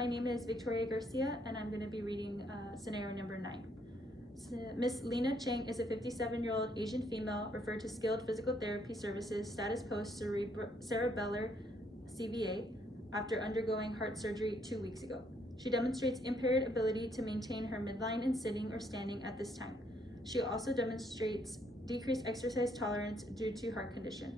My name is Victoria Garcia, and I'm going to be reading scenario number 9. Miss Lena Chang is a 57-year-old Asian female referred to skilled physical therapy services status post cerebellar CVA after undergoing heart surgery 2 weeks ago. She demonstrates impaired ability to maintain her midline in sitting or standing at this time. She also demonstrates decreased exercise tolerance due to heart condition.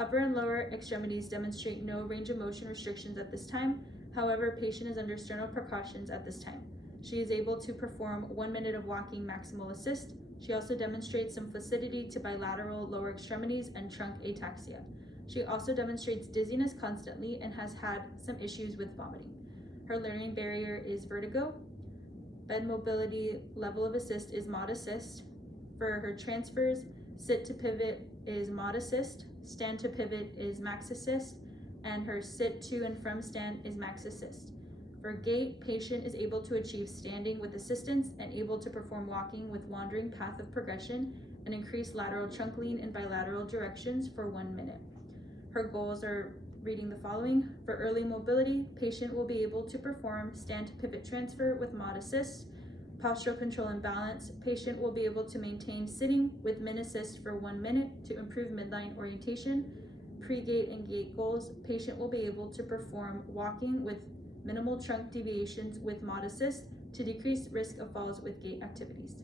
Upper and lower extremities demonstrate no range of motion restrictions at this time. However, patient is under sternal precautions at this time. She is able to perform 1 minute of walking maximal assist. She also demonstrates some flaccidity to bilateral lower extremities and trunk ataxia. She also demonstrates dizziness constantly and has had some issues with vomiting. Her learning barrier is vertigo. Bed mobility level of assist is mod assist. For her transfers, sit to pivot is mod assist, stand to pivot is max assist, and her sit to and from stand is max assist. For gait, patient is able to achieve standing with assistance and able to perform walking with wandering path of progression and increase lateral trunk lean in bilateral directions for 1 minute. Her goals are reading the following. For early mobility, patient will be able to perform stand to pivot transfer with mod assist. Postural control and balance, patient will be able to maintain sitting with min assist for 1 minute to improve midline orientation. Pre-gait and gait goals, patient will be able to perform walking with minimal trunk deviations with mod assist to decrease risk of falls with gait activities.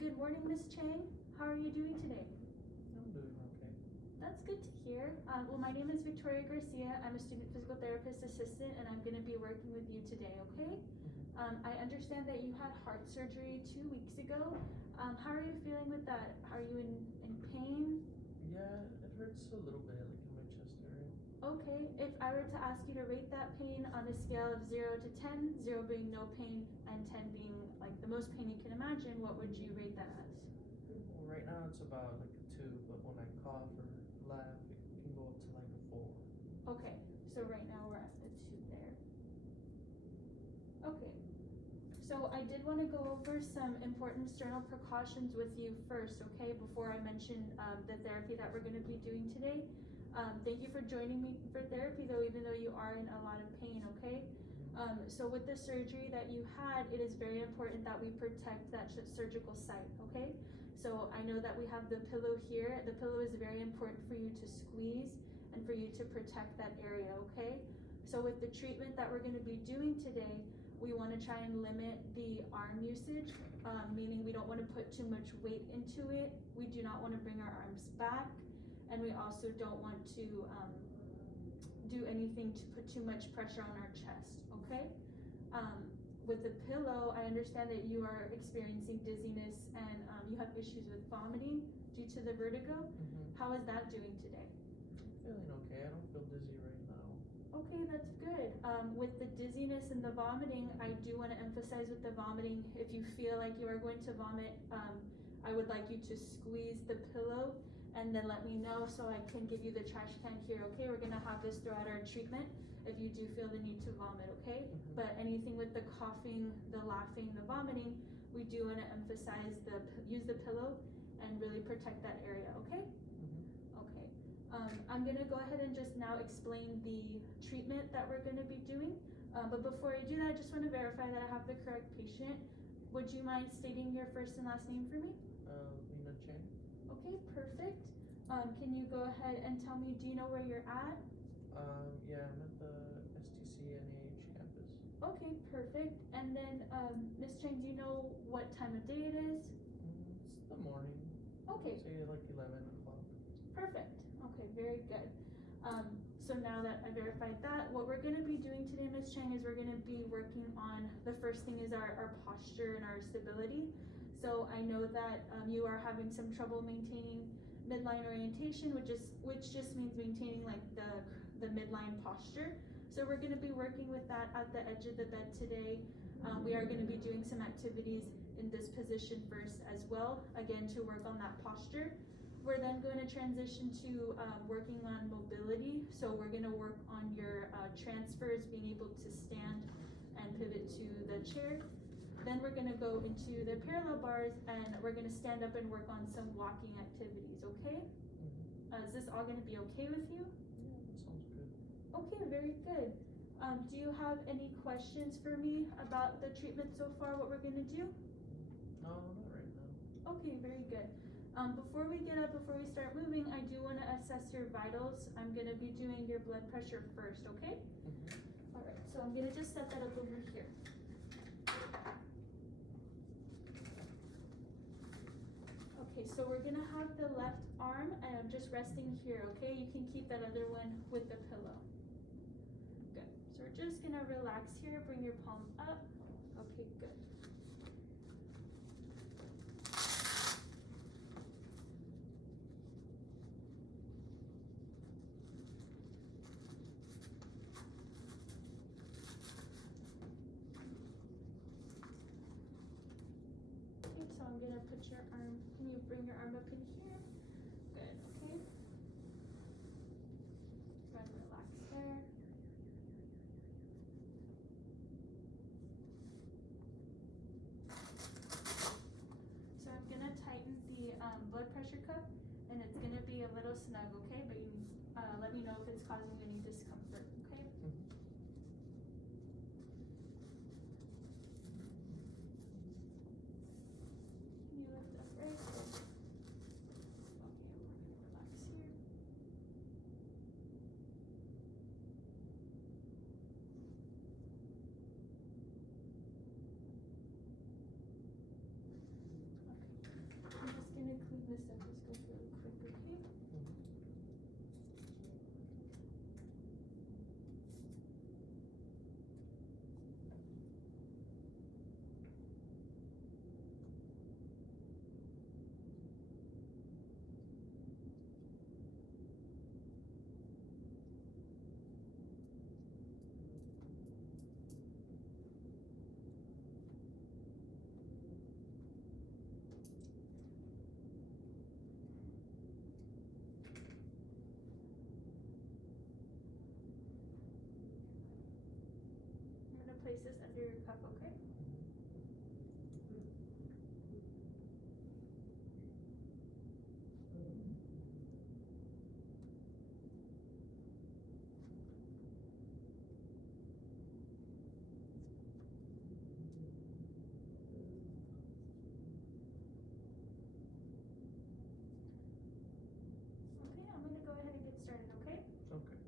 Good morning, Ms. Chang. How are you doing today? I'm doing okay. That's good to hear. Well, my name is Victoria Garcia. I'm a student physical therapist assistant, and I'm going to be working with you today, okay? I understand that you had heart surgery 2 weeks ago. How are you feeling with that? Are you in pain? Yeah, it hurts a little bit, like in my chest area. Okay, if I were to ask you to rate that pain on a scale of 0 to 10, 0 being no pain and 10 being like the most pain you can imagine, what would you rate that as? Well, right now it's about like a 2, but when I cough or laugh, it can go up to like a 4. Okay, so right now we're at the 2 there. Okay, so I did want to go over some important sternal precautions with you first, okay, before I mention the therapy that we're going to be doing today. Thank you for joining me for therapy though, even though you are in a lot of pain, okay? So with the surgery that you had, it is very important that we protect that surgical site, okay? So I know that we have the pillow here. The pillow is very important for you to squeeze and for you to protect that area, okay? So with the treatment that we're going to be doing today, we want to try and limit the arm usage, meaning we don't want to put too much weight into it. We do not want to bring our arms back, and we also don't want to do anything to put too much pressure on our chest, okay? With the pillow, I understand that you are experiencing dizziness and you have issues with vomiting due to the vertigo. How is that doing today? Feeling okay. I don't feel dizzy right now. Okay, that's good. With the dizziness and the vomiting, I do want to emphasize with the vomiting, if you feel like you are going to vomit, I would like you to squeeze the pillow and then let me know so I can give you the trash can here, okay? We're gonna have this throughout our treatment if you do feel the need to vomit, okay? But anything with the coughing, the laughing, the vomiting, we do wanna emphasize use the pillow and really protect that area, okay? Okay. I'm gonna go ahead and just now explain the treatment that we're gonna be doing. But before I do that, I just wanna verify that I have the correct patient. Would you mind stating your first and last name for me? Lena Chang. Okay, perfect. Can you go ahead and tell me, do you know where you're at? Yeah, I'm at the STC NAH campus. Okay, perfect. And then, Ms. Chang, do you know what time of day it is? It's the morning. Okay. Say like 11 o'clock. Perfect. Okay, very good. So now that I verified that, what we're gonna be doing today, Ms. Chang, is we're gonna be working on, the first thing is our posture and our stability. So I know that you are having some trouble maintaining midline orientation, which just means maintaining like the midline posture. So we're gonna be working with that at the edge of the bed today. We are gonna be doing some activities in this position first as well, again, to work on that posture. We're then going to transition to working on mobility. So we're going to work on your transfers, being able to stand and pivot to the chair. Then we're going to go into the parallel bars, and we're going to stand up and work on some walking activities, okay? Is this all going to be okay with you? Yeah, that sounds good. Okay, very good. Do you have any questions for me about the treatment so far, what we're going to do? No, not right now. Okay, very good. Before we start moving, I do want to assess your vitals. I'm going to be doing your blood pressure first, okay? All right, so I'm going to just set that up over here. Okay, so we're going to have the left arm, and I'm just resting here, okay? You can keep that other one with the pillow. Good. So we're just going to relax here, bring your palm up. Okay, good. So I'm gonna put your arm, can you bring your arm up in here? Good, okay. Go ahead and relax there. So I'm gonna tighten the blood pressure cuff, and it's gonna be a little snug, okay? But you let me know if it's causing any discomfort, okay? You lift up right there. Okay, we're gonna relax here. Okay, I'm just gonna clean this up. Let's go really quick, okay? I'm gonna place this under your cup, okay? Okay, I'm gonna go ahead and get started, okay? Okay.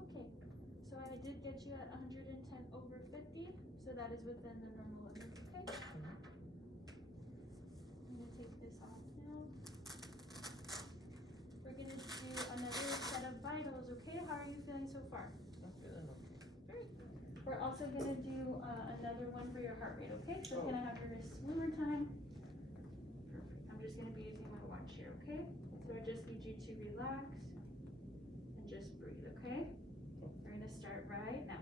Okay, so I did get you at 110 over 50, so that is within the normal limits, okay? I'm gonna take this off now. We're gonna do another set of vitals, okay? How are you feeling so far? I'm feeling okay. Very good. We're also gonna do another one for your heart rate, okay? So can I have your wrists one more time? Perfect. I'm just gonna be using my watch here, okay? So I just need you to relax. okay? We're gonna start right now.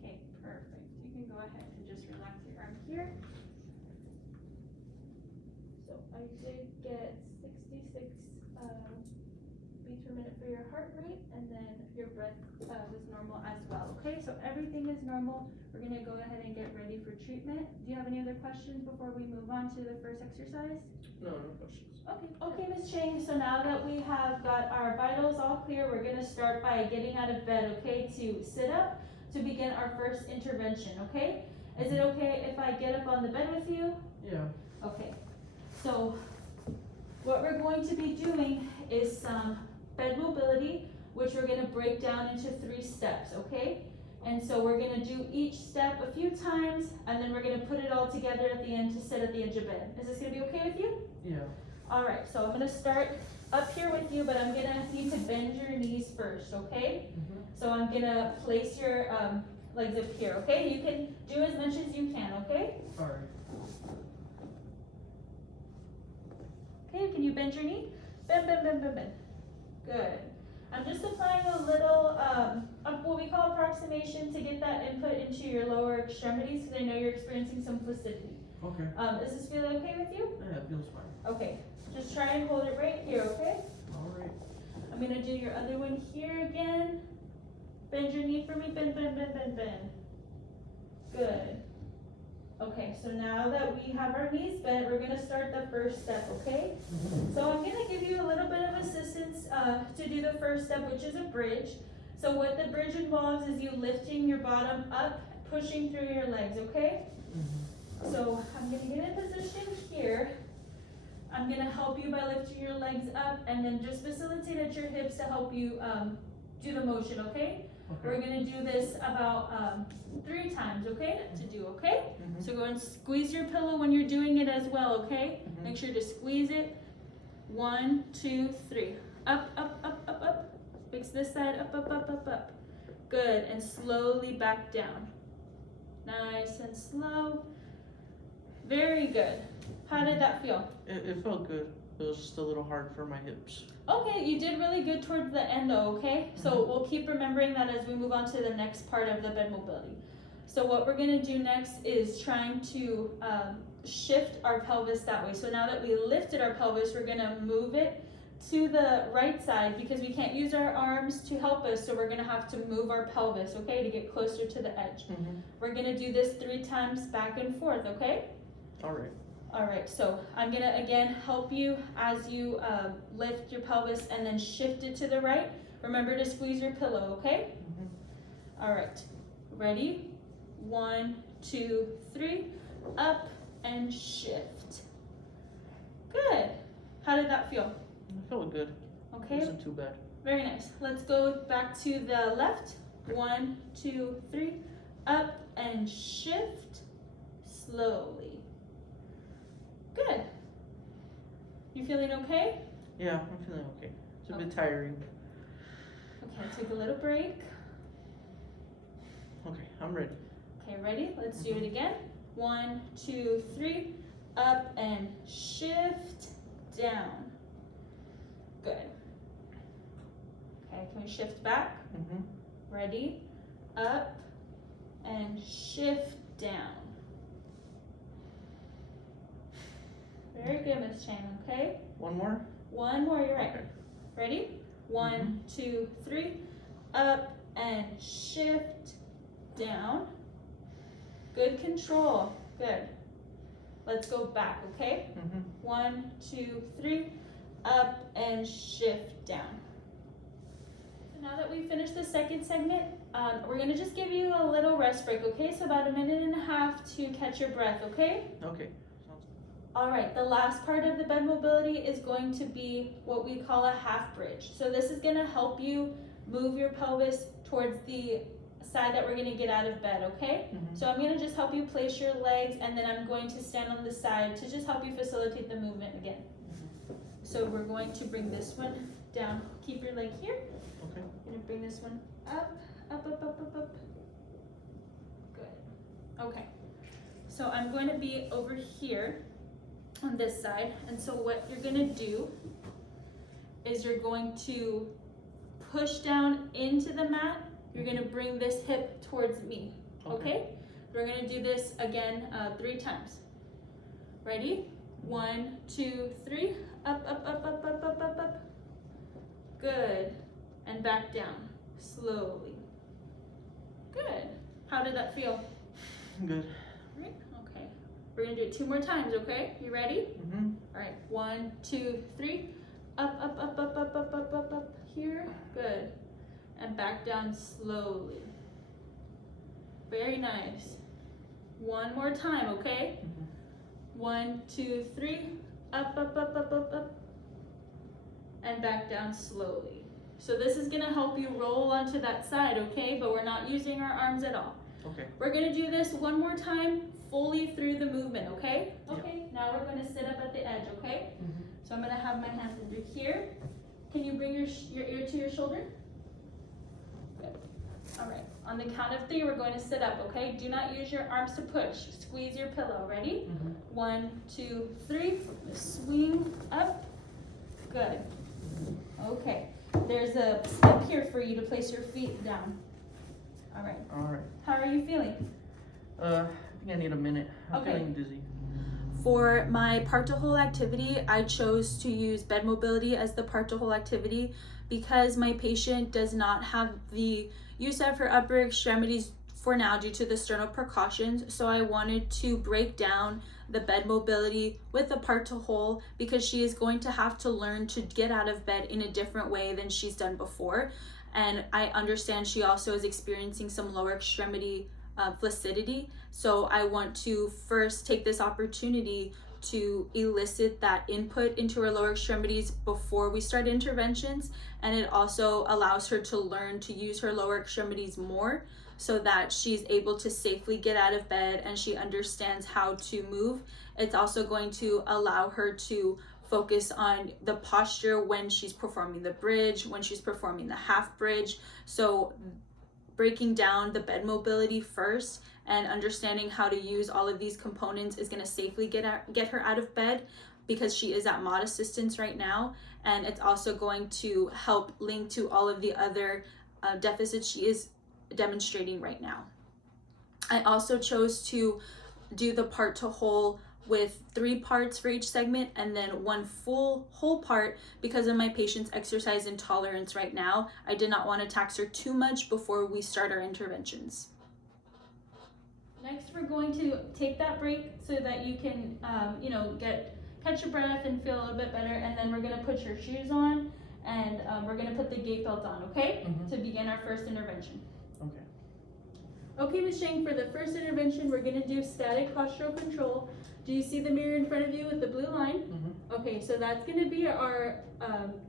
Okay, perfect. You can go ahead and just relax your arm here. So I did get 66 beats per minute for your heart rate, and then your breath was normal as well. Okay, so everything is normal. We're gonna go ahead and get ready for treatment. Do you have any other questions before we move on to the first exercise? No, no questions. Okay, Ms. Chang, so now that we have got our vitals all clear, we're gonna start by getting out of bed, okay, to sit up to begin our first intervention, okay? Is it okay if I get up on the bed with you? Yeah. Okay, so what we're going to be doing is some bed mobility, which we're gonna break down into 3 steps, okay? And so we're gonna do each step a few times, and then we're gonna put it all together at the end to sit at the edge of bed. Is this gonna be okay with you? Yeah. All right, so I'm gonna start up here with you, but I'm gonna need to bend your knees first, okay? So I'm gonna place your legs up here, okay? You can do as much as you can, okay? Alright. Okay, can you bend your knee? Bend, bend, bend, bend, bend. Good. I'm just applying a little, what we call approximation to get that input into your lower extremities, because I know you're experiencing some flaccidity. Okay. Does this feel okay with you? Yeah, it feels fine. Okay, just try and hold it right here, okay? Alright. I'm gonna do your other one here again. Bend your knee for me, bend, bend, bend, bend, bend. Good. Okay, so now that we have our knees bent, we're gonna start the first step, okay? So I'm gonna give you a little bit of assistance to do the first step, which is a bridge. So what the bridge involves is you lifting your bottom up, pushing through your legs, okay? So I'm gonna get in position here. I'm gonna help you by lifting your legs up and then just facilitate at your hips to help you do the motion, okay? We're gonna do this about 3 times, okay? To do, okay? So go and squeeze your pillow when you're doing it as well, okay? Make sure to squeeze it. 1, 2, 3. Up, up, up, up, up. Fix this side, up, up, up, up, up. Good, and slowly back down. Nice and slow. Very good. How did that feel? It felt good. It was just a little hard for my hips. Okay, you did really good towards the end though, okay? So we'll keep remembering that as we move on to the next part of the bed mobility. So what we're gonna do next is trying to shift our pelvis that way. So now that we lifted our pelvis, we're gonna move it to the right side because we can't use our arms to help us, so we're gonna have to move our pelvis, okay, to get closer to the edge. We're gonna do this 3 times back and forth, okay? Alright. Alright, so I'm gonna again help you as you lift your pelvis and then shift it to the right. Remember to squeeze your pillow, okay? Alright, ready? 1, 2, 3, up and shift. Good. How did that feel? It felt good. Okay. It wasn't too bad. Very nice. Let's go back to the left. 1, 2, 3, up and shift slowly. Good. You feeling okay? Yeah, I'm feeling okay. It's a bit tiring. Okay, take a little break. Okay, I'm ready. Okay, ready? Let's do it again. 1, 2, 3, up and shift down. Good. Okay, can we shift back? Ready? Up and shift down. Very good, Miss Chang, okay? One more? One more, you're right. Okay. Ready? 1, 2, 3, up and shift down. Good control, good. Let's go back, okay? 1, 2, 3, up and shift down. So now that we finished the second segment, we're gonna just give you a little rest break, okay? So about 1.5 minutes to catch your breath, okay? Okay. All right, the last part of the bed mobility is going to be what we call a half bridge. So this is gonna help you move your pelvis towards the side that we're gonna get out of bed, okay? So I'm gonna just help you place your legs, and then I'm going to stand on the side to just help you facilitate the movement again. So we're going to bring this one down. Keep your leg here. Okay. We're gonna bring this one up, up, up, up, up, up. Good. Okay. So I'm going to be over here on this side, and so what you're gonna do is you're going to push down into the mat. You're gonna bring this hip towards me, okay? We're gonna do this again 3 times. Ready? 1, 2, 3. Up, up, up, up, up, up, up, up. Good. And back down, slowly. Good. How did that feel? Good. Right? Okay. We're gonna do it 2 more times, okay? You ready? All right, 1, 2, 3. Up, up, up, up, up, up, up, up, up. Here. Good. And back down slowly. Very nice. 1 more time, okay? 1, 2, 3. Up, up, up, up, up, up. And back down slowly. So this is gonna help you roll onto that side, okay? But we're not using our arms at all. Okay. We're gonna do this 1 more time, fully through the movement, okay? Okay, now we're gonna sit up at the edge, okay? So I'm gonna have my hands under here. Can you bring your ear to your shoulder? Good. All right, on the count of 3, we're going to sit up, okay? Do not use your arms to push. Squeeze your pillow, ready? 1, 2, 3, swing up. Good. Okay, there's a step here for you to place your feet down. All right. All right. How are you feeling? I think I need a minute. I'm Okay. feeling dizzy. For my part to whole activity, I chose to use bed mobility as the part to whole activity because my patient does not have the use of her upper extremities for now due to the sternal precautions. So I wanted to break down the bed mobility with the part to whole because she is going to have to learn to get out of bed in a different way than she's done before. And I understand she also is experiencing some lower extremity flaccidity. So I want to first take this opportunity to elicit that input into her lower extremities before we start interventions. And it also allows her to learn to use her lower extremities more so that she's able to safely get out of bed and she understands how to move. It's also going to allow her to focus on the posture when she's performing the bridge, when she's performing the half bridge. So breaking down the bed mobility first and understanding how to use all of these components is going to safely get her out of bed because she is at mod assistance right now, and it's also going to help link to all of the other deficits she is demonstrating right now. I also chose to do the part to whole with 3 parts for each segment and then 1 full whole part because of my patient's exercise intolerance right now. I did not want to tax her too much before we start our interventions. Next, we're going to take that break so that you can, catch your breath and feel a little bit better, and then we're going to put your shoes on and we're going to put the gait belt on, okay? To begin our first intervention. Okay. Okay, Ms. Sheng, for the first intervention, we're going to do static postural control. Do you see the mirror in front of you with the blue line? Okay, so that's going to be our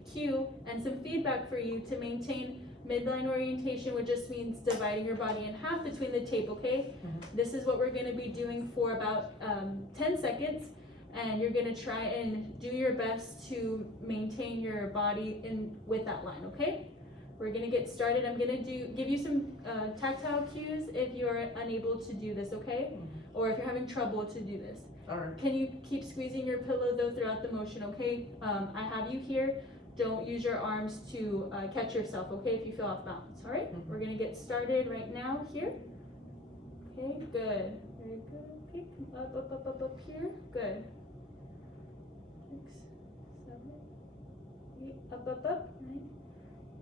cue and some feedback for you to maintain midline orientation, which just means dividing your body in half between the tape, okay? This is what we're going to be doing for about 10 seconds, and you're going to try and do your best to maintain your body in with that line, okay? We're going to get started. I'm going to give you some tactile cues if you're unable to do this, okay? Or if you're having trouble to do this. All right. Can you keep squeezing your pillow though throughout the motion, okay? I have you here. Don't use your arms to catch yourself, okay, if you feel off balance, all right? We're going to get started right now here. Okay, good. Very good. Okay, come up, up, up, up, up here. Good. 6, 7, 8, up, up, up, 9,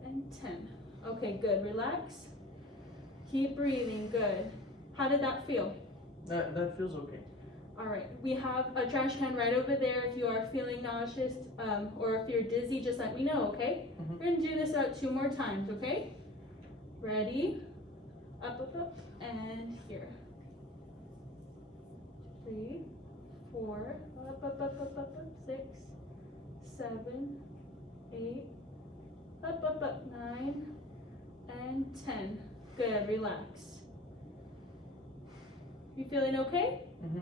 and 10. Okay, good. Relax. Keep breathing. Good. How did that feel? That feels okay. All right, we have a trash can right over there. If you are feeling nauseous or if you're dizzy, just let me know, okay? We're gonna do this out 2 more times, okay? Ready? Up, up, up, and here. 3, 4, up, up, up, up, up, 6, 7, 8, up, up, up, 9, and 10. Good, relax. You feeling okay? Mm-hmm.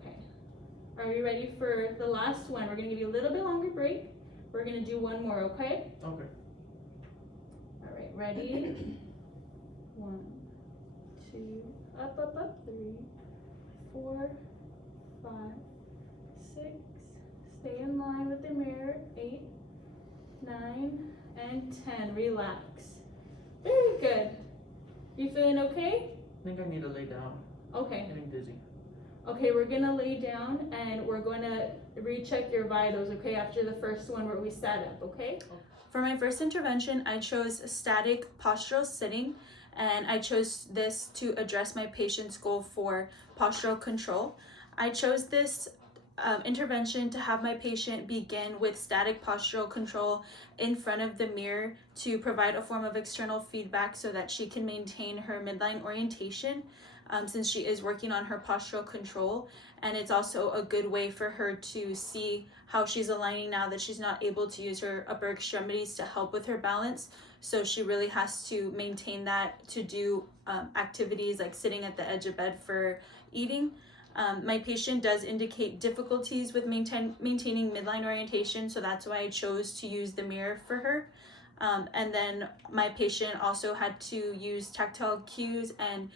Okay. Are we ready for the last one? We're gonna give you a little bit longer break. We're gonna do one more, okay? Okay. All right, ready? 1, 2, up, 3, 4, 5, 6, stay in line with the mirror, 8, 9, and 10, relax. Very good. You feeling okay? I think I need to lay down. Okay. I'm getting dizzy. Okay, we're gonna lay down and we're gonna recheck your vitals, okay, after the first one where we sat up, okay? For my first intervention, I chose static postural sitting, and I chose this to address my patient's goal for postural control. I chose this intervention to have my patient begin with static postural control in front of the mirror to provide a form of external feedback so that she can maintain her midline orientation, since she is working on her postural control. And it's also a good way for her to see how she's aligning now that she's not able to use her upper extremities to help with her balance. So she really has to maintain that to do activities like sitting at the edge of bed for eating. My patient does indicate difficulties with maintaining midline orientation, so that's why I chose to use the mirror for her. And then my patient also had to use tactile cues, and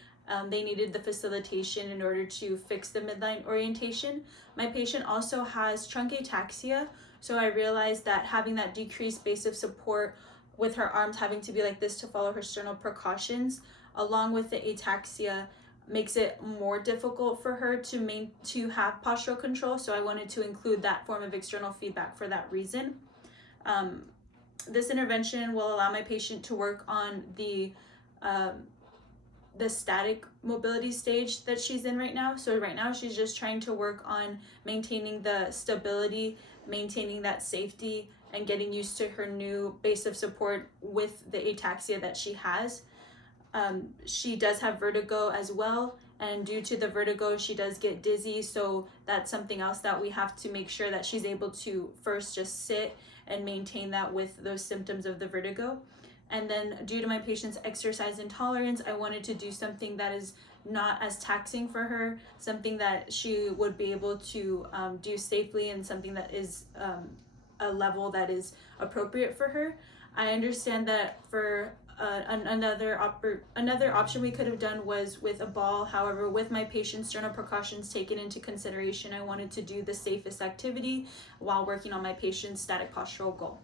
they needed the facilitation in order to fix the midline orientation. My patient also has truncataxia, so I realized that having that decreased base of support with her arms having to be like this to follow her sternal precautions, along with the ataxia, makes it more difficult for her to have postural control. So I wanted to include that form of external feedback for that reason. This intervention will allow my patient to work on the static mobility stage that she's in right now. So right now she's just trying to work on maintaining the stability, maintaining that safety, and getting used to her new base of support with the ataxia that she has. She does have vertigo as well, and due to the vertigo she does get dizzy, so that's something else that we have to make sure that she's able to first just sit and maintain that with those symptoms of the vertigo. And then due to my patient's exercise intolerance, I wanted to do something that is not as taxing for her, something that she would be able to do safely, and something that is a level that is appropriate for her. I understand that for another option we could have done was with a ball. However, with my patient's sternal precautions taken into consideration, I wanted to do the safest activity while working on my patient's static postural goal.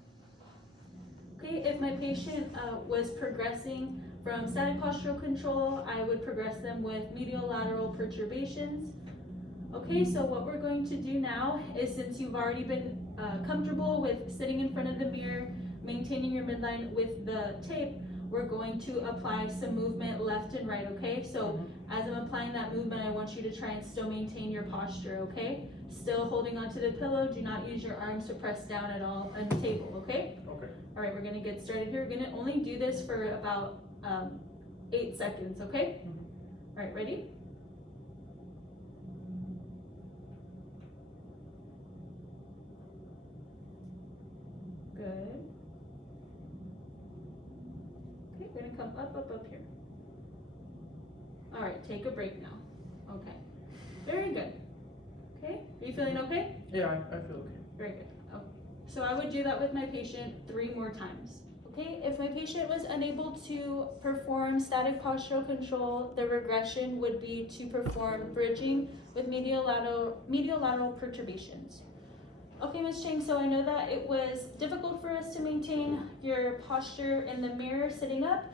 Okay, if my patient was progressing from static postural control, I would progress them with medial lateral perturbations. Okay, so what we're going to do now is, since you've already been comfortable with sitting in front of the mirror, maintaining your midline with the tape, we're going to apply some movement left and right, okay? So as I'm applying that movement, I want you to try and still maintain your posture, okay? Still holding onto the pillow. Do not use your arms to press down at all on the table, okay? Okay. All right, we're gonna get started here. We're gonna only do this for about 8 seconds, okay? All right, ready? Good. Okay, we're gonna come up here. All right, take a break now. Okay, very good. Okay, are you feeling okay? Yeah, I feel okay. Very good. Okay. So I would do that with my patient 3 more times. Okay, if my patient was unable to perform static postural control, the regression would be to perform bridging with medial lateral perturbations. Okay, Ms. Chang, so I know that it was difficult for us to maintain your posture in the mirror sitting up.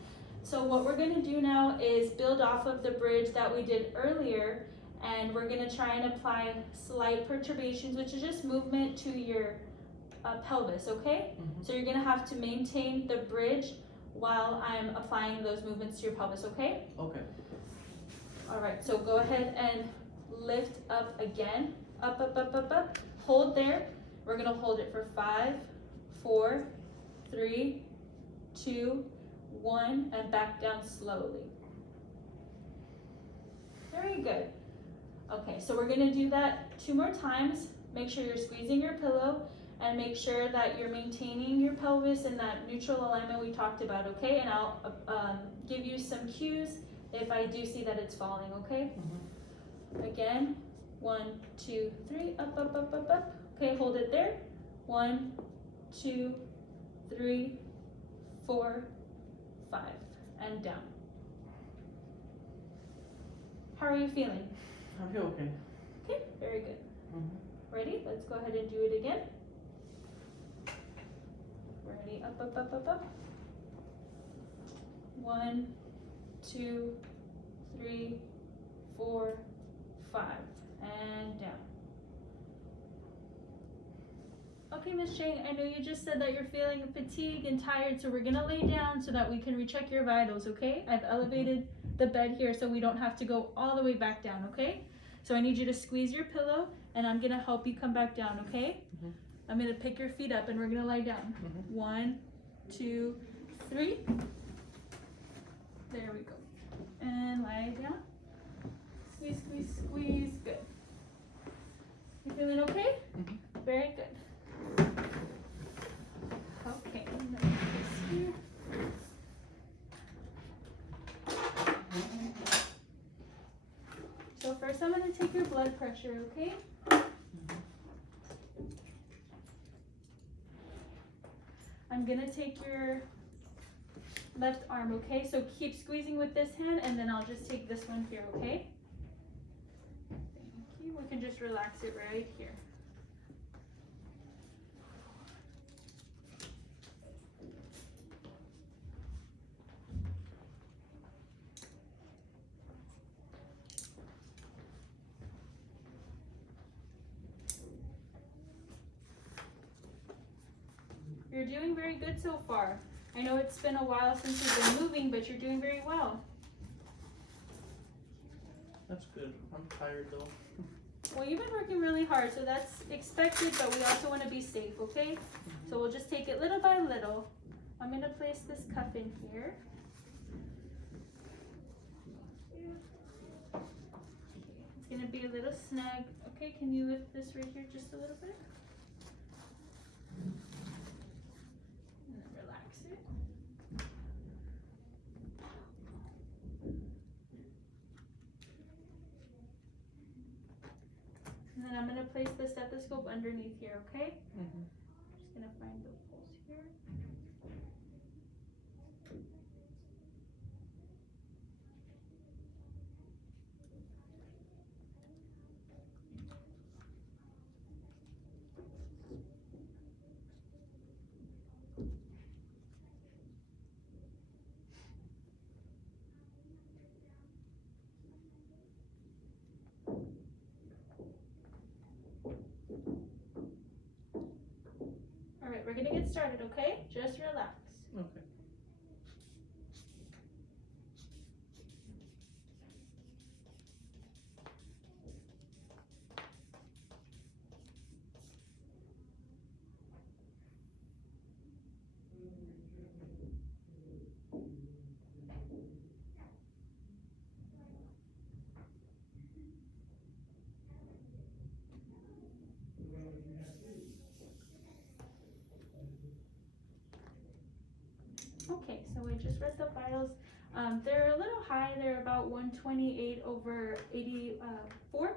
So what we're gonna do now is build off of the bridge that we did earlier, and we're gonna try and apply slight perturbations, which is just movement to your pelvis, okay? So you're gonna have to maintain the bridge while I'm applying those movements to your pelvis, okay? Okay. All right, so go ahead and lift up again, up. Hold there. We're gonna hold it for 5, 4, 3, 2, 1, and back down slowly. Very good. Okay, so we're gonna do that 2 more times. Make sure you're squeezing your pillow, and make sure that you're maintaining your pelvis in that neutral alignment we talked about, okay? And I'll give you some cues if I do see that it's falling, okay? Again, 1, 2, 3, up, up, up, up, up. Okay, hold it there. 1, 2, 3, 4, 5, and down. How are you feeling? I feel okay. Okay, very good. Ready? Let's go ahead and do it again. Ready? Up, up, up, up, up. 1, 2, 3, 4, 5, and down. Okay, Miss Chang, I know you just said that you're feeling fatigued and tired, so we're gonna lay down so that we can recheck your vitals, okay? I've elevated the bed here so we don't have to go all the way back down, okay? So I need you to squeeze your pillow and I'm gonna help you come back down, okay? I'm gonna pick your feet up and we're gonna lie down. 1, 2, 3. There we go. And lie down. Squeeze, squeeze, squeeze. Good. You feeling okay? Very good. Okay, let me put this here. So first I'm gonna take your blood pressure, okay? I'm gonna take your left arm, okay? So keep squeezing with this hand and then I'll just take this one here, okay? Thank you. We can just relax it right here. You're doing very good so far. I know it's been a while since you've been moving, but you're doing very well. That's good. I'm tired though. Well, you've been working really hard, so that's expected, but we also want to be safe, okay? So we'll just take it little by little. I'm going to place this cuff in here. It's going to be a little snug. Okay, can you lift this right here just a little bit? And then relax it. And then I'm going to place the stethoscope underneath here, okay? Just going to find the pulse here. All right, we're going to get started, okay? Just relax. Okay. Okay, so we just read the vitals. They're a little high. They're about 128/84.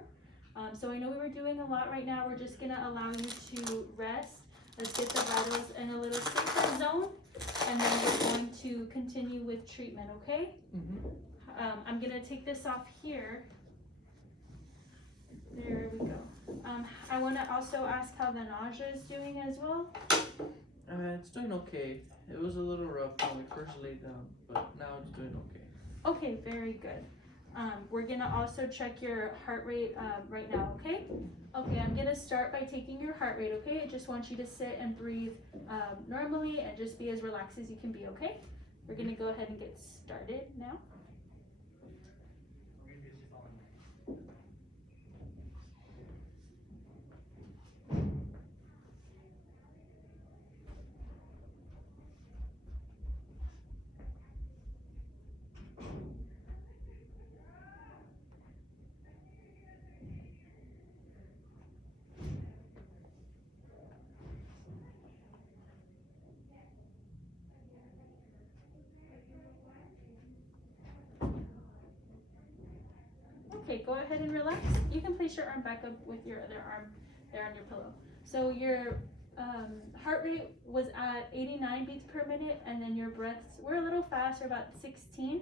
So I know we were doing a lot right now. We're just gonna allow you to rest. Let's get the vitals in a little safer zone, and then we're going to continue with treatment. Okay? I'm gonna take this off here. There we go. I want to also ask how the nausea is doing as well. It's doing okay. It was a little rough when we first laid down, but now it's doing okay. Okay, very good. We're gonna also check your heart rate right now, okay? Okay, I'm gonna start by taking your heart rate, okay? I just want you to sit and breathe normally and just be as relaxed as you can be, okay? We're gonna go ahead and get started now. Okay, go ahead and relax. You can place your arm back up with your other arm there on your pillow. So your heart rate was at 89 beats per minute, and then your breaths were a little fast, or about 16.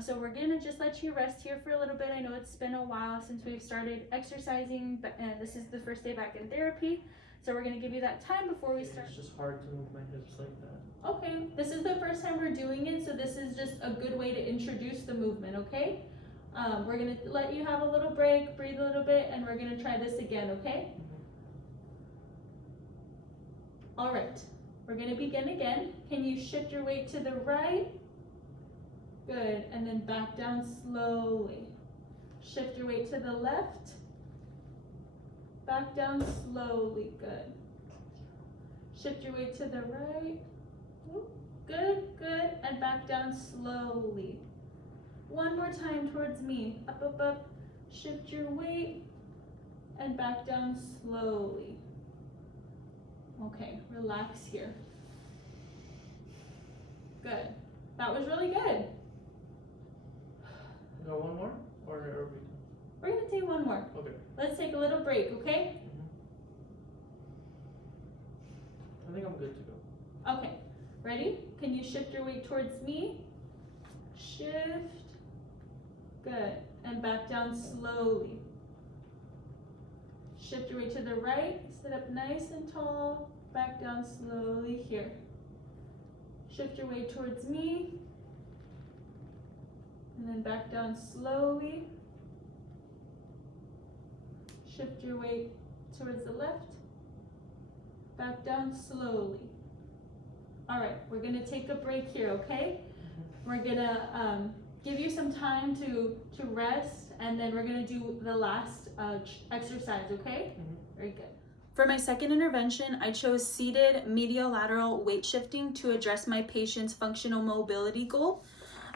So we're gonna just let you rest here for a little bit. I know it's been a while since we've started exercising, but this is the first day back in therapy. So we're gonna give you that time before we start. It's just hard to move my hips like that. Okay, this is the first time we're doing it, so this is just a good way to introduce the movement, okay? We're gonna let you have a little break, breathe a little bit, and we're gonna try this again, okay? All right, we're gonna begin again. Can you shift your weight to the right? Good, and then back down slowly. Shift your weight to the left. Back down slowly, good. Shift your weight to the right. Good, good, and back down slowly. One more time towards me. Up, up, up. Shift your weight and back down slowly. Okay, relax here. Good. That was really good. Go one more, or are we? We're gonna take one more. Okay. Let's take a little break, okay? I think I'm good to go. Okay, ready? Can you shift your weight towards me? Shift. Good, and back down slowly. Shift your weight to the right, sit up nice and tall, back down slowly here. Shift your weight towards me, and then back down slowly. Shift your weight towards the left, back down slowly. All right, we're gonna take a break here, okay? We're gonna give you some time to rest, and then we're gonna do the last exercise, okay? Very good. For my second intervention, I chose seated medial-lateral weight shifting to address my patient's functional mobility goal.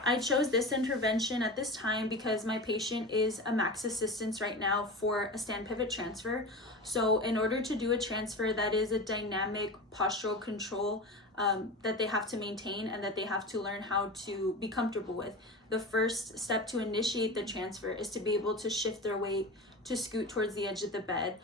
I chose this intervention at this time because my patient is a max assistance right now for a stand pivot transfer. So in order to do a transfer, that is a dynamic postural control that they have to maintain and that they have to learn how to be comfortable with. The first step to initiate the transfer is to be able to shift their weight to scoot towards the edge of the bed.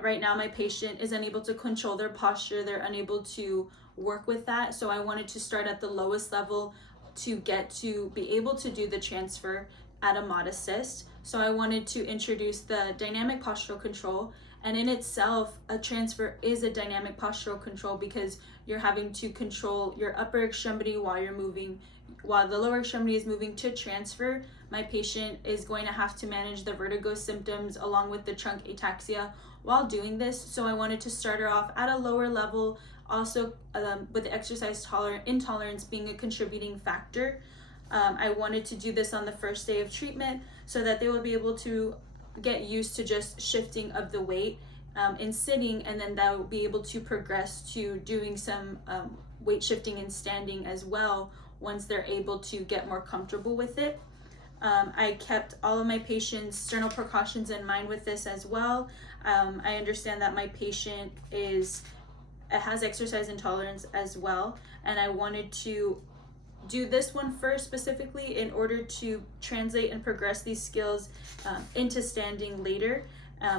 Right now, my patient is unable to control their posture. They're unable to work with that. So I wanted to start at the lowest level to get to be able to do the transfer at a mod assist. So I wanted to introduce the dynamic postural control, and in itself, a transfer is a dynamic postural control because you're having to control your upper extremity while you're moving, while the lower extremity is moving to transfer. My patient is going to have to manage the vertigo symptoms along with the trunk ataxia while doing this. So I wanted to start her off at a lower level, also with the exercise intolerance being a contributing factor. I wanted to do this on the first day of treatment so that they will be able to get used to just shifting of the weight in sitting, and then that will be able to progress to doing some weight shifting and standing as well once they're able to get more comfortable with it. I kept all of my patients' sternal precautions in mind with this as well. I understand that my patient has exercise intolerance as well, and I wanted to do this one first specifically in order to translate and progress these skills into standing later,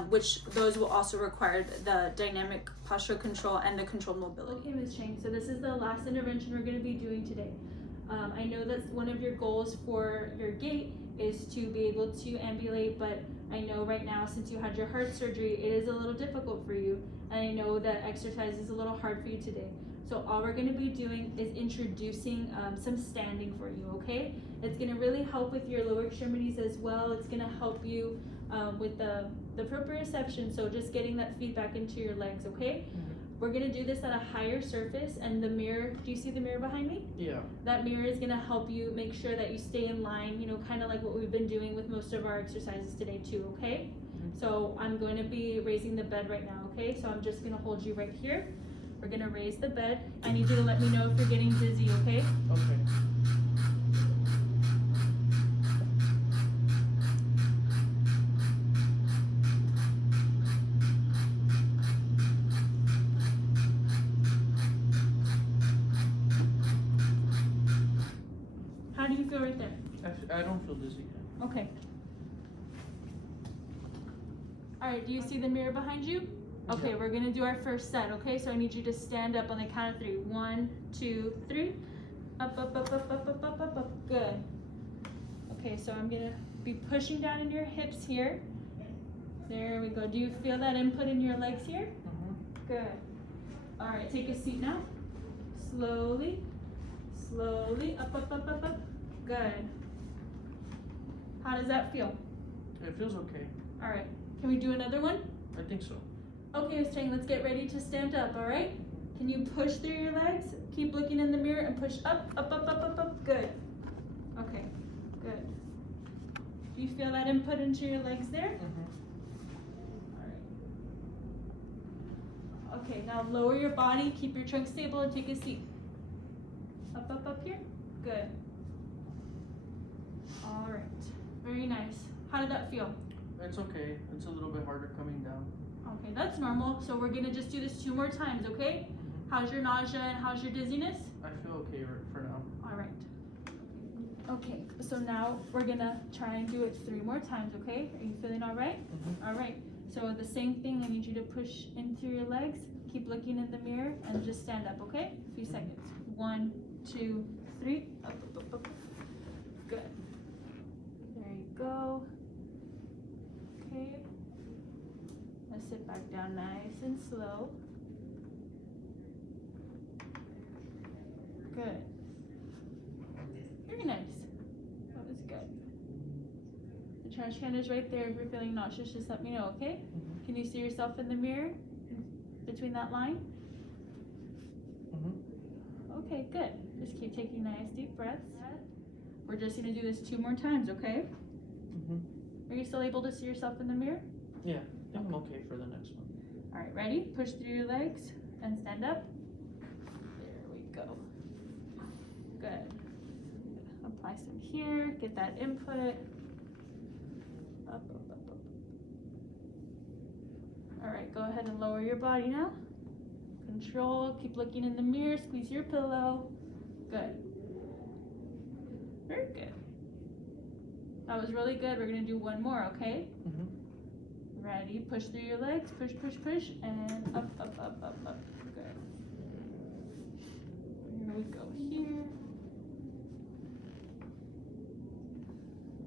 which those will also require the dynamic postural control and the controlled mobility. Okay, Ms. Chang, so this is the last intervention we're going to be doing today. I know that one of your goals for your gait is to be able to ambulate, but I know right now, since you had your heart surgery, it is a little difficult for you, and I know that exercise is a little hard for you today. So all we're going to be doing is introducing some standing for you, okay? It's going to really help with your lower extremities as well. It's going to help you with the proprioception, so just getting that feedback into your legs, okay? We're going to do this at a higher surface, and the mirror, do you see the mirror behind me? Yeah. That mirror is going to help you make sure that you stay in line, you know, kind of like what we've been doing with most of our exercises today too, okay? So I'm going to be raising the bed right now, okay? So I'm just going to hold you right here. We're going to raise the bed. I need you to let me know if you're getting dizzy, okay? Okay. How do you feel right there? I don't feel dizzy. Okay. All right, do you see the mirror behind you? Okay, Yeah. we're gonna do our first set, okay? So I need you to stand up on the count of 3. 1, 2, 3. Up, up, up, up, up, up, up, up, up. Good. Okay, so I'm gonna be pushing down in your hips here. There we go. Do you feel that input in your legs here? Good. All right, take a seat now. Slowly, slowly, up, up, up, up, up. Good. How does that feel? It feels okay. All right, can we do another one? I think so. Okay, Miss Chang, let's get ready to stand up, all right? Can you push through your legs? Keep looking in the mirror and push up, up, up, up, up, up. Good. Okay, good. Do you feel that input into your legs there? All right. Okay, now lower your body, keep your trunk stable, and take a seat. Up, up, up here. Good. All right. Very nice. How did that feel? It's okay. It's a little bit harder coming down. Okay, that's normal. So we're gonna just do this 2 more times, okay? How's your nausea and how's your dizziness? I feel okay for now. All right. Okay, so now we're gonna try and do it 3 more times, okay? Are you feeling all right? All right. So the same thing, I need you to push in through your legs, keep looking in the mirror, and just stand up, okay? A few seconds. 1, 2, 3. Up, up, up, up. Good. There you go. Okay. Let's sit back down nice and slow. Good. Very nice. That was good. The trash can is right there. If you're feeling nauseous, just let me know, okay? Can you see yourself in the mirror between that line? Okay, good. Just keep taking nice deep breaths. We're just gonna do this 2 more times, okay? Are you still able to see yourself in the mirror? Yeah, I think I'm okay for the next one. All right, ready? Push through your legs and stand up. There we go. Good. Apply some here, get that input. Up, up, up, up. All right, go ahead and lower your body now. Control, keep looking in the mirror, squeeze your pillow. Good. Very good. That was really good. We're gonna do 1 more, okay? Ready? Push through your legs, push, push, push, and up, up, up, up, up. Good. Here we go here.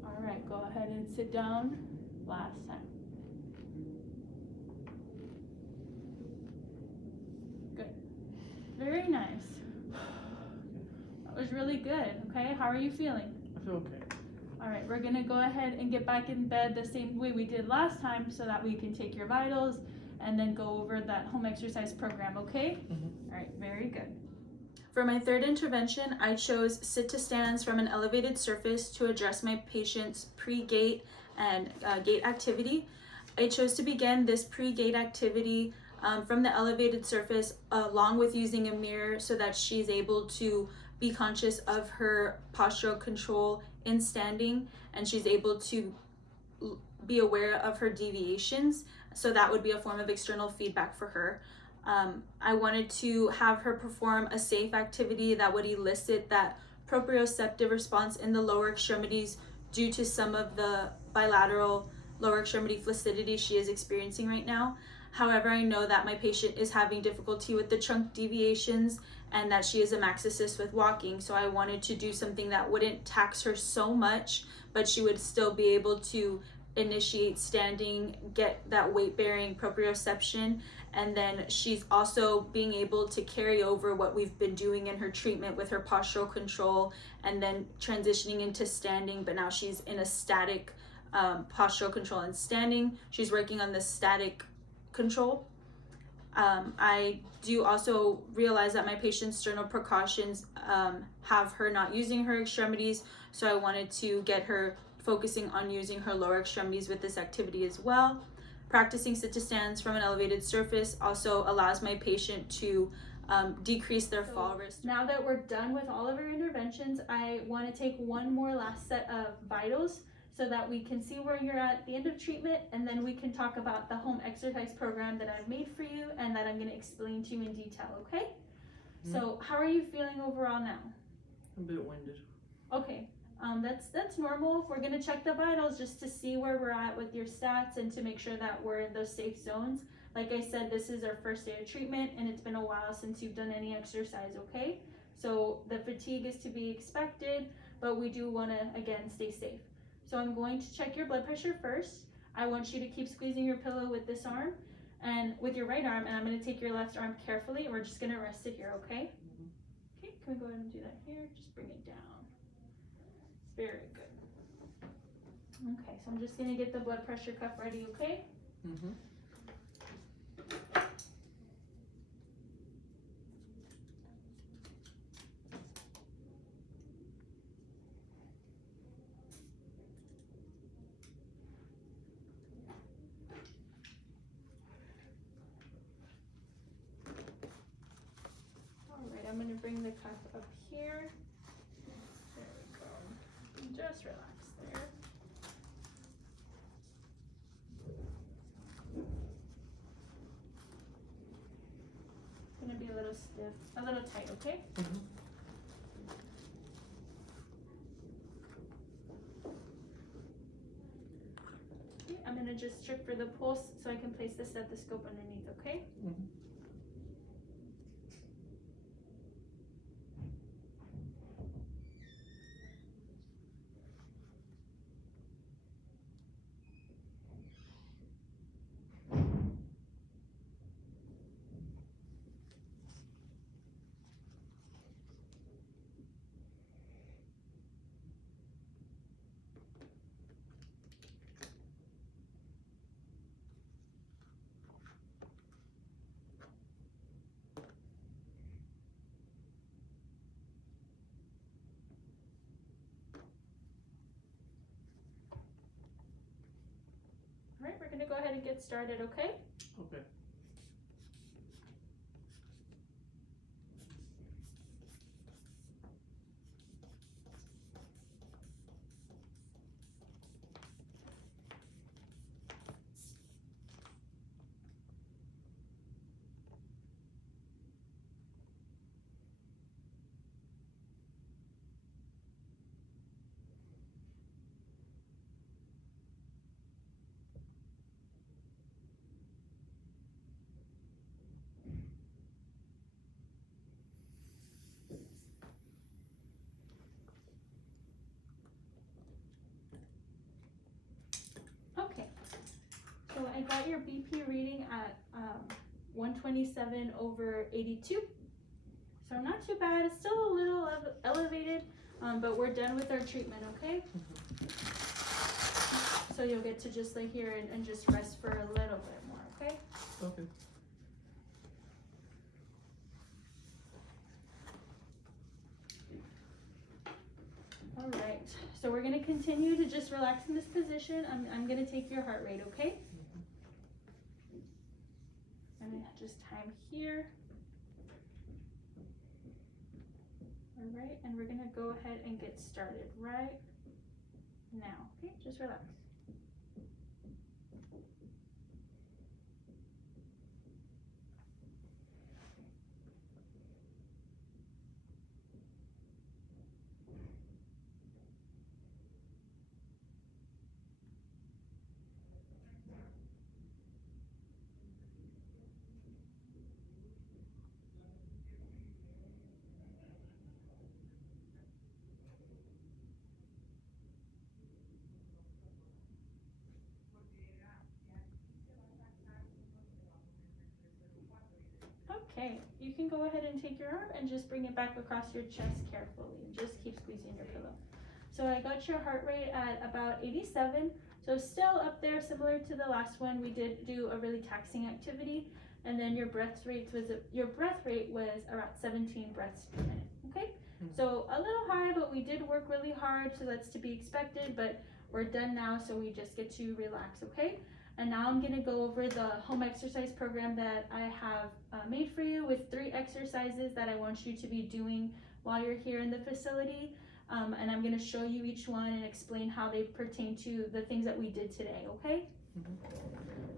All right, go ahead and sit down. Last time. Good. Very nice. That was really good, okay? How are you feeling? I feel okay. All right, we're gonna go ahead and get back in bed the same way we did last time so that we can take your vitals and then go over that home exercise program, okay? All right, very good. For my 3rd intervention, I chose sit to stands from an elevated surface to address my patient's pre-gait and gait activity. I chose to begin this pre-gait activity from the elevated surface along with using a mirror so that she's able to be conscious of her postural control in standing, and she's able to be aware of her deviations, so that would be a form of external feedback for her. I wanted to have her perform a safe activity that would elicit that proprioceptive response in the lower extremities due to some of the bilateral lower extremity flaccidity she is experiencing right now. However, I know that my patient is having difficulty with the trunk deviations and that she is a maxicist with walking, so I wanted to do something that wouldn't tax her so much, but she would still be able to initiate standing, get that weight-bearing proprioception, and then she's also being able to carry over what we've been doing in her treatment with her postural control and then transitioning into standing, but now she's in a static postural control and standing. She's working on the static control. I do also realize that my patient's sternal precautions have her not using her extremities, so I wanted to get her focusing on using her lower extremities with this activity as well. Practicing sit to stands from an elevated surface also allows my patient to decrease their fall risk. Now that we're done with all of our interventions, I want to take 1 more last set of vitals so that we can see where you're at the end of treatment, and then we can talk about the home exercise program that I've made for you and that I'm going to explain to you in detail, okay? So how are you feeling overall now? A bit winded. Okay. That's normal. We're gonna check the vitals just to see where we're at with your stats and to make sure that we're in those safe zones. Like I said, this is our first day of treatment and it's been a while since you've done any exercise, okay? So the fatigue is to be expected, but we do wanna, again, stay safe. So I'm going to check your blood pressure first. I want you to keep squeezing your pillow with this arm and with your right arm, and I'm gonna take your left arm carefully and we're just gonna rest it here, okay? Okay, can we go ahead and do that here? Just bring it down. Very good. Okay, so I'm just gonna get the blood pressure cuff ready, okay? Mm-hmm. Alright, I'm gonna bring the cuff up here. There we go. And just relax there. It's gonna be a little stiff, a little tight, okay? Mm-hmm. Okay, I'm gonna just check for the pulse so I can place the stethoscope underneath, okay? Mm-hmm. Alright, we're gonna go ahead and get started, okay? Okay. Okay, so I got your BP reading at 127/82. So not too bad, it's still a little elevated, but we're done with our treatment, okay? So you'll get to just lay here and just rest for a little bit more, okay? Okay. All right, so we're gonna continue to just relax in this position. I'm gonna take your heart rate, okay? I'm gonna just time here. All right, and we're gonna go ahead and get started right now, okay? Just relax. Okay, you can go ahead and take your arm and just bring it back across your chest carefully and just keep squeezing your pillow. So I got your heart rate at about 87, so still up there, similar to the last one. We did do a really taxing activity, and then your breath rate was around 17 breaths per minute, okay? So a little high, but we did work really hard, so that's to be expected, but we're done now, so we just get to relax, okay? And now I'm gonna go over the home exercise program that I have made for you with 3 exercises that I want you to be doing while you're here in the facility. And I'm gonna show you each one and explain how they pertain to the things that we did today, okay?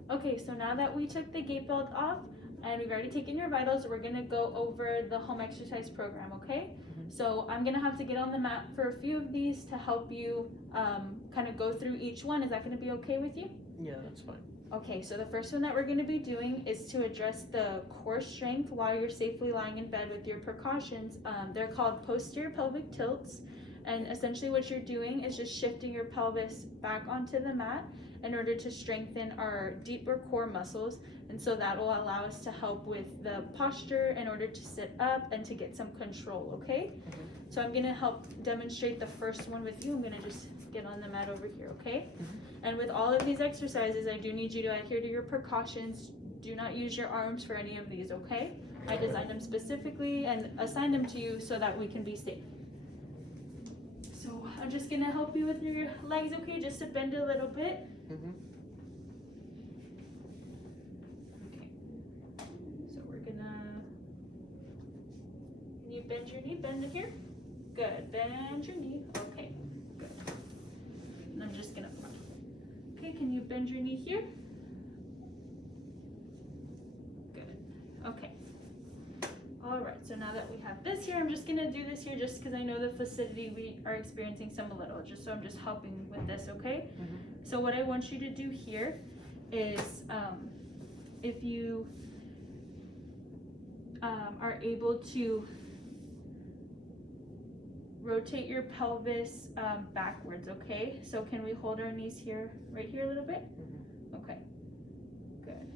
Okay, so now that we took the gait belt off, And we've already taken your vitals. We're gonna go over the home exercise program, okay? Mhm. So I'm gonna have to get on the mat for a few of these to help you kind of go through each one. Is that gonna be okay with you? Yeah, that's fine. Okay, so the first one that we're gonna be doing is to address the core strength while you're safely lying in bed with your precautions. They're called posterior pelvic tilts. And essentially what you're doing is just shifting your pelvis back onto the mat in order to strengthen our deeper core muscles. And so that will allow us to help with the posture in order to sit up and to get some control, okay? Mhm. So I'm gonna help demonstrate the first one with you. I'm gonna just get on the mat over here, okay? Mhm. And with all of these exercises, I do need you to adhere to your precautions. Do not use your arms for any of these, okay? I designed them specifically and assigned them to you so that we can be safe. So I'm just gonna help you with your legs, okay? Just to bend a little bit. Mhm. Okay. So we're gonna, can you bend your knee? Bend it here. Good. Bend your knee. Okay. Good. And I'm just gonna punch. Okay, can you bend your knee here? Good. Okay. All right, so now that we have this here, I'm just gonna do this here just because I know the facility we are experiencing some a little, just so I'm just helping with this, okay? Mhm. So what I want you to do here is, if you are able to rotate your pelvis backwards, okay? So can we hold our knees here, right here a little bit? Mhm. Okay, good.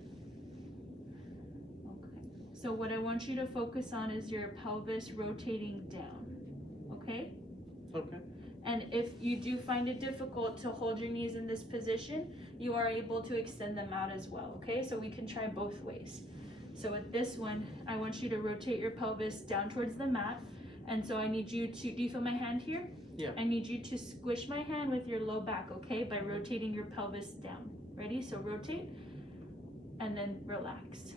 Okay, so what I want you to focus on is your pelvis rotating down, okay? Okay. And if you do find it difficult to hold your knees in this position, you are able to extend them out as well, okay? So we can try both ways. So with this one, I want you to rotate your pelvis down towards the mat. And so I need you to, do you feel my hand here? Yeah. I need you to squish my hand with your low back, okay? By rotating your pelvis down. Ready? So rotate and then relax.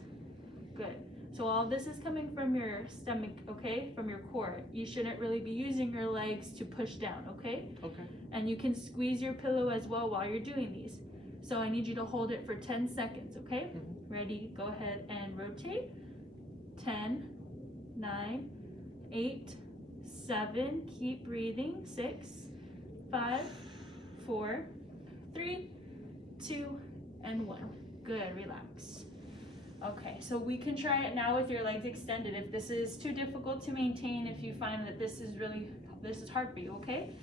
Good. So all this is coming from your stomach, okay? From your core. You shouldn't really be using your legs to push down, okay? Okay. And you can squeeze your pillow as well while you're doing these. So I need you to hold it for 10 seconds, okay? Mhm. Ready? Go ahead and rotate. 10, 9, 8, 7, keep breathing. 6, 5, 4, 3, 2, and 1. Good, relax. Okay, so we can try it now with your legs extended. If this is too difficult to maintain, if you find that this is hard for you, okay?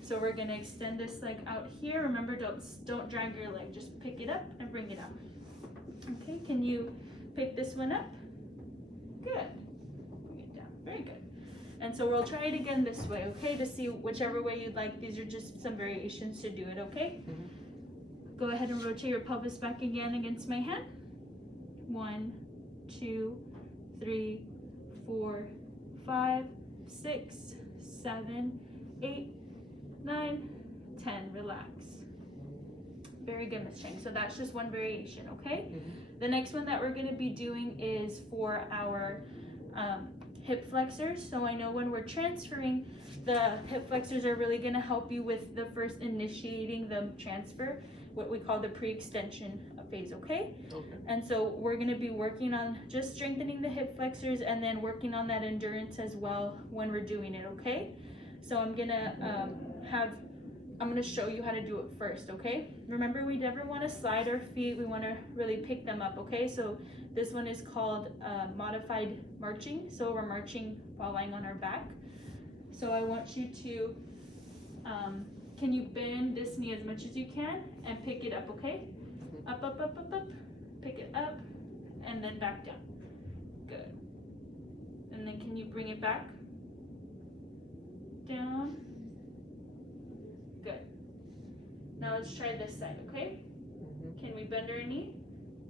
So we're gonna extend this leg out here. Remember, don't drag your leg, just pick it up and bring it out. Okay, can you pick this one up? Good. Bring it down, very good. And so we'll try it again this way, okay, to see whichever way you'd like. These are just some variations to do it, okay? Mhm. Go ahead and rotate your pelvis back again against my hand. 1, 2, 3, 4, 5, 6, 7, 8, 9, 10. Relax. Very good, Miss Chang. So that's just one variation, okay? Mhm. The next one that we're going to be doing is for our hip flexors. So I know when we're transferring, the hip flexors are really going to help you with the first initiating the transfer, what we call the pre-extension phase, okay? Okay. And so we're going to be working on just strengthening the hip flexors and then working on that endurance as well when we're doing it, okay? So I'm going to show you how to do it first, okay? Remember, we never want to slide our feet. We want to really pick them up, okay? So this one is called modified marching. So we're marching while lying on our back. So I want you to, can you bend this knee as much as you can and pick it up, okay? Up, up, up, up, up. Pick it up and then back down. Good. And then can you bring it back? Down. Good. Now let's try this side, okay? Mhm. Can we bend our knee?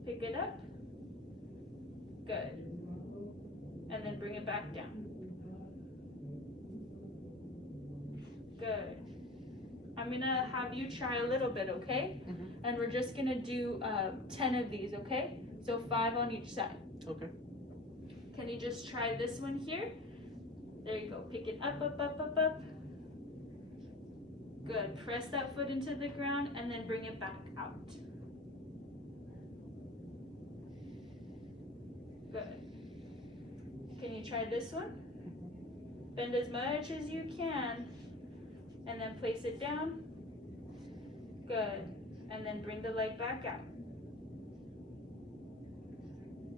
Pick it up. Good. And then bring it back down. Good. I'm gonna have you try a little bit, okay? Mhm. And we're just gonna do 10 of these, okay? So 5 on each side. Okay. Can you just try this one here? There you go. Pick it up, up, up, up, up. Good. Press that foot into the ground and then bring it back out. you try this one? Bend as much as you can, and then place it down. Good. And then bring the leg back out.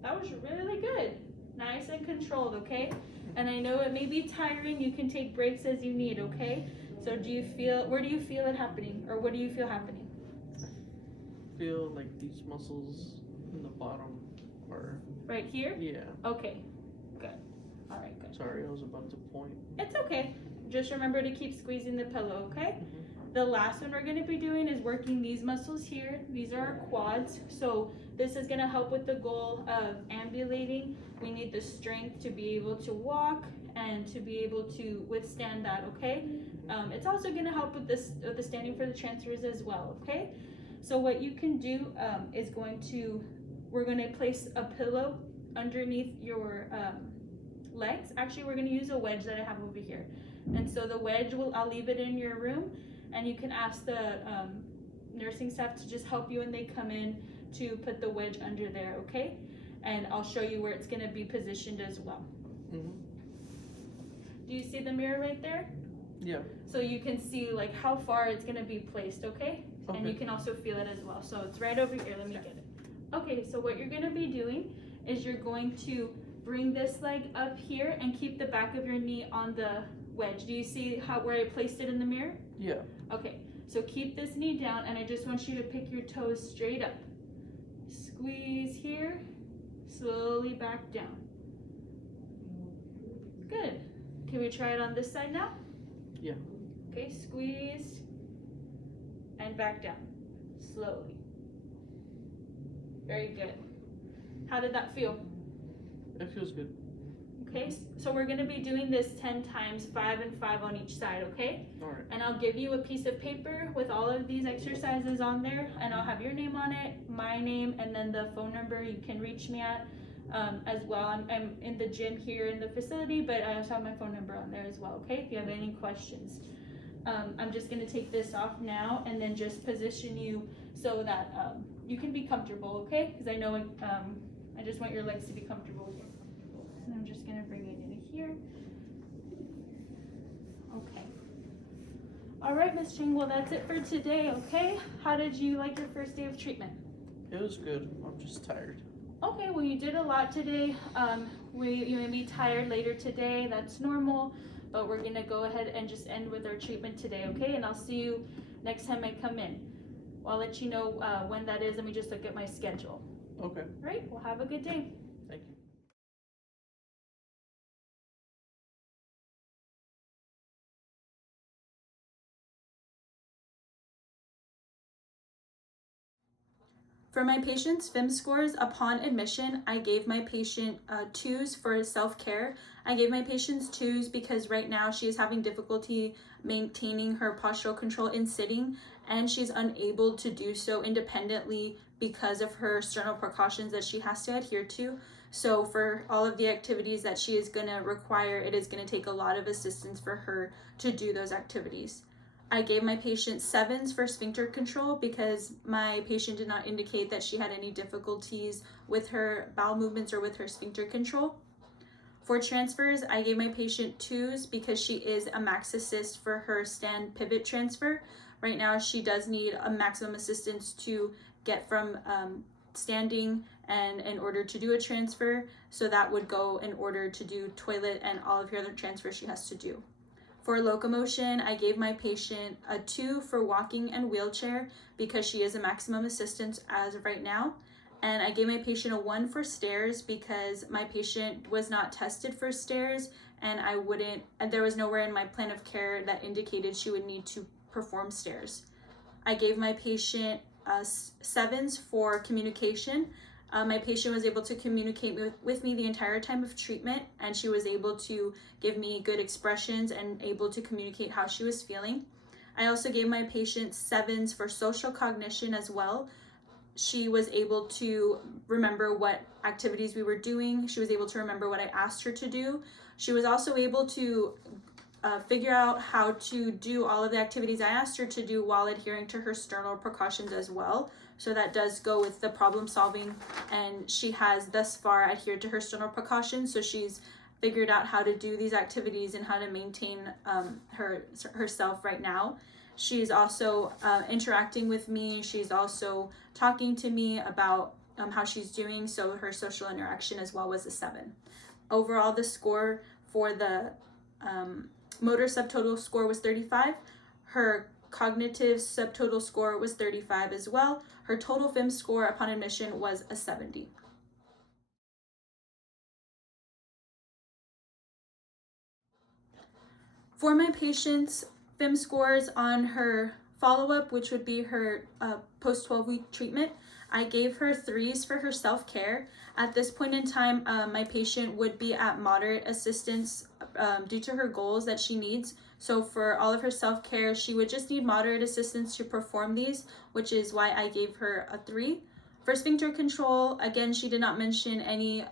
That was really good. Nice and controlled, okay? And I know it may be tiring. You can take breaks as you need, okay? So where do you feel it happening? Or what do you feel happening? Feel like these muscles in the bottom are... Right here? Yeah. Okay, good. All right, good. Sorry, I was about to point. It's okay. Just remember to keep squeezing the pillow, okay? Mm-hmm. The last one we're gonna be doing is working these muscles here. These are our quads. So this is gonna help with the goal of ambulating. We need the strength to be able to walk and to be able to withstand that, okay? It's also gonna help with the standing for the transfers as well, okay? So what you can do is we're gonna place a pillow underneath your legs. Actually, we're gonna use a wedge that I have over here. And so the wedge, I'll leave it in your room, and you can ask the nursing staff to just help you when they come in to put the wedge under there, okay? And I'll show you where it's gonna be positioned as well. Mm-hmm. Do you see the mirror right there? Yeah. So you can see like how far it's gonna be placed, okay? And you can also feel it as well. So it's right over here, let me get it. Okay, so what you're gonna be doing is you're going to bring this leg up here and keep the back of your knee on the wedge. Do you see where I placed it in the mirror? Yeah. Okay, so keep this knee down, and I just want you to pick your toes straight up. Squeeze here, slowly back down. Good. Can we try it on this side now? Yeah. Okay, squeeze and back down, slowly. Very good. How did that feel? It feels good. Okay, so we're gonna be doing this 10 times, 5 and 5 on each side, okay? All right. And I'll give you a piece of paper with all of these exercises on there, and I'll have your name on it, my name, and then the phone number you can reach me at as well. I'm in the gym here in the facility, but I also have my phone number on there as well, okay? If you have any questions. I'm just gonna take this off now and then just position you so that you can be comfortable, okay? Because I know I just want your legs to be comfortable here. And I'm just gonna bring it in here. Okay. All right, Miss Ching, well that's it for today, okay? How did you like your first day of treatment? It was good. I'm just tired. Okay, well you did a lot today. You may be tired later today, that's normal, but we're gonna go ahead and just end with our treatment today, okay? And I'll see you next time I come in. I'll let you know when that is. Let me just look at my schedule. Okay. All right, well have a good day. Thank you. For my patient's FIM scores, upon admission, I gave my patient 2s for self-care. I gave my patients 2s because right now she is having difficulty maintaining her postural control in sitting, and she's unable to do so independently because of her sternal precautions that she has to adhere to. So for all of the activities that she is gonna require, it is gonna take a lot of assistance for her to do those activities. I gave my patient 7s for sphincter control because my patient did not indicate that she had any difficulties with her bowel movements or with her sphincter control. For transfers, I gave my patient 2s because she is a max assist for her stand pivot transfer. Right now, she does need a maximum assistance to get from standing and in order to do a transfer. So that would go in order to do toilet and all of her other transfers she has to do. For locomotion, I gave my patient a 2 for walking and wheelchair because she is a maximum assistance as of right now. And I gave my patient a 1 for stairs because my patient was not tested for stairs, and there was nowhere in my plan of care that indicated she would need to perform stairs. I gave my patient 7s for communication. My patient was able to communicate with me the entire time of treatment, and she was able to give me good expressions and able to communicate how she was feeling. I also gave my patient 7s for social cognition as well. She was able to remember what activities we were doing. She was able to remember what I asked her to do. She was also able to figure out how to do all of the activities I asked her to do while adhering to her sternal precautions as well. So that does go with the problem solving, and she has thus far adhered to her sternal precautions, so she's figured out how to do these activities and how to maintain herself right now. She's also interacting with me. She's also talking to me about how she's doing. So her social interaction as well was a 7. Overall, the score for the motor subtotal score was 35. Her cognitive subtotal score was 35 as well. Her total FIM score upon admission was a 70. For my patient's FIM scores on her follow-up, which would be her post 12-week treatment, I gave her 3s for her self-care. At this point in time, my patient would be at moderate assistance due to her goals that she needs. So for all of her self-care, she would just need moderate assistance to perform these, which is why I gave her a 3. For sphincter control, again, she did not mention any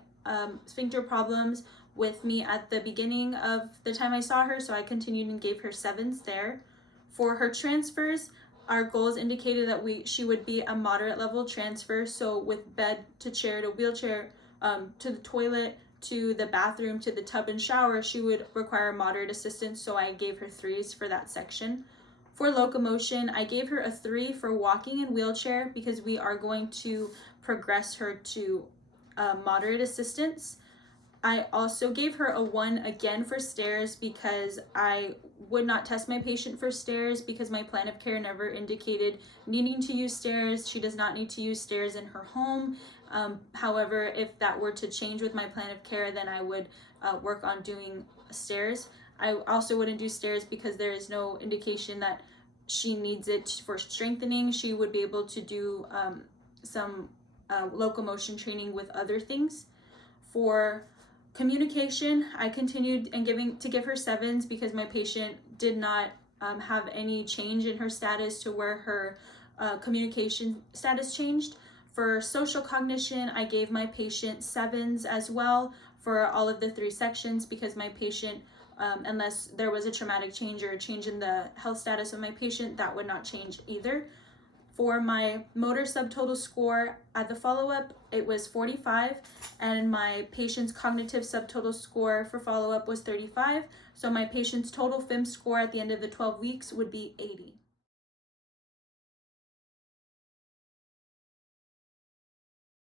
sphincter problems with me at the beginning of the time I saw her, so I continued and gave her 7s there. For her transfers, our goals indicated that she would be a moderate level transfer, so with bed to chair to wheelchair, to the toilet, to the bathroom, to the tub and shower, she would require moderate assistance, so I gave her 3s for that section. For locomotion, I gave her a 3 for walking and wheelchair because we are going to progress her to moderate assistance. I also gave her a 1 again for stairs because I would not test my patient for stairs because my plan of care never indicated needing to use stairs. She does not need to use stairs in her home. However, if that were to change with my plan of care, then I would work on doing stairs. I also wouldn't do stairs because there is no indication that she needs it for strengthening. She would be able to do some locomotion training with other things. For communication, I continued and give her 7s because my patient did not have any change in her status to where her communication status changed. For social cognition, I gave my patient 7s as well for all of the 3 sections because my patient, unless there was a traumatic change or a change in the health status of my patient, that would not change either. For my motor subtotal score at the follow-up, it was 45, and my patient's cognitive subtotal score for follow-up was 35. So my patient's total FIM score at the end of the 12 weeks would be 80.